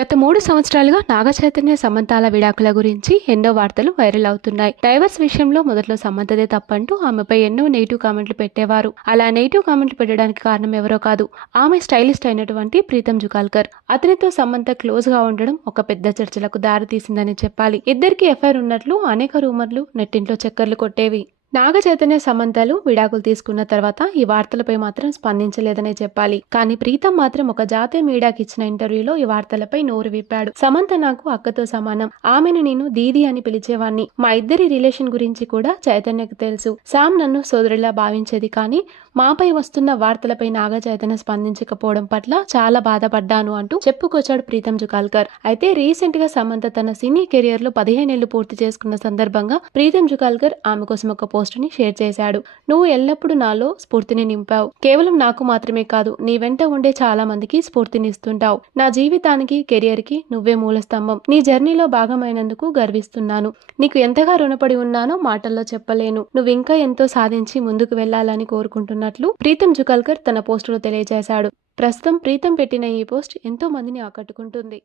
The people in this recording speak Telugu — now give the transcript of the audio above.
గత మూడు సంవత్సరాలుగా నాగ చైతన్య సమంతాల విడాకుల గురించి ఎన్నో వార్తలు వైరల్ అవుతున్నాయి. డైవర్స్ విషయంలో మొదట్లో సమంతదే తప్పంటూ ఆమెపై ఎన్నో నెగిటివ్ కామెంట్లు పెట్టేవారు. అలా నెగిటివ్ కామెంట్లు పెట్టడానికి కారణం ఎవరో కాదు ఆమె స్టైలిస్ట్ అయినటువంటి ప్రీతం జుకాల్కర్ అతనితో సమంత క్లోజ్గా ఉండడం ఒక పెద్ద చర్చలకు దారితీసిందని చెప్పాలి. ఇద్దరికి ఎఫ్ఐఆర్ ఉన్నట్లు అనేక రూమర్లు నెట్టింట్లో చక్కర్లు కొట్టేవి. నాగచైతన్య సమంతలు విడాకులు తీసుకున్న తర్వాత ఈ వార్తలపై మాత్రం స్పందించలేదనే చెప్పాలి. కానీ ప్రీతం మాత్రం ఒక జాతీయ మీడియాకి ఇచ్చిన ఇంటర్వ్యూలో ఈ వార్తలపై నోరు విప్పాడు. సమంత నాకు అక్కతో సమానం. ఆమెను నేను దీది అని పిలిచేవాణ్ణి. మా ఇద్దరి రిలేషన్ గురించి కూడా చైతన్యకు తెలుసు. శామ్ నన్ను సోదరులా భావించేది కానీ మాపై వస్తున్న వార్తలపై నాగచైతన్య స్పందించకపోవడం పట్ల చాలా బాధపడ్డాను అంటూ చెప్పుకొచ్చాడు ప్రీతం జుకాల్కర్ అయితే రీసెంట్గా సమంత తన సినీ కెరియర్లో పదిహేనేళ్ళు పూర్తి చేసుకున్న సందర్భంగా ప్రీతం జుకాల్కర్ ఆమె కోసం ఒక పోస్ట్ పోస్ట్ని షేర్ చేశాడు. నువ్వు ఎల్లప్పుడూ నాలో స్ఫూర్తిని నింపావు. కేవలం నాకు మాత్రమే కాదు నీ వెంట ఉండే చాలా మందికి స్ఫూర్తిని ఇస్తుంటావు. నా జీవితానికి కెరియర్కి నువ్వే మూల స్తంభం నీ జర్నీలో భాగమైనందుకు గర్విస్తున్నాను. నీకు ఎంతగా రుణపడి ఉన్నానో మాటల్లో చెప్పలేను. నువ్వు ఇంకా ఎంతో సాధించి ముందుకు వెళ్ళాలని కోరుకుంటున్నట్లు ప్రీతం జుకల్కర్ తన పోస్టులో తెలియజేశాడు. ప్రస్తుతం ప్రీతం పెట్టిన ఈ పోస్ట్ ఎంతో మందిని ఆకట్టుకుంటుంది.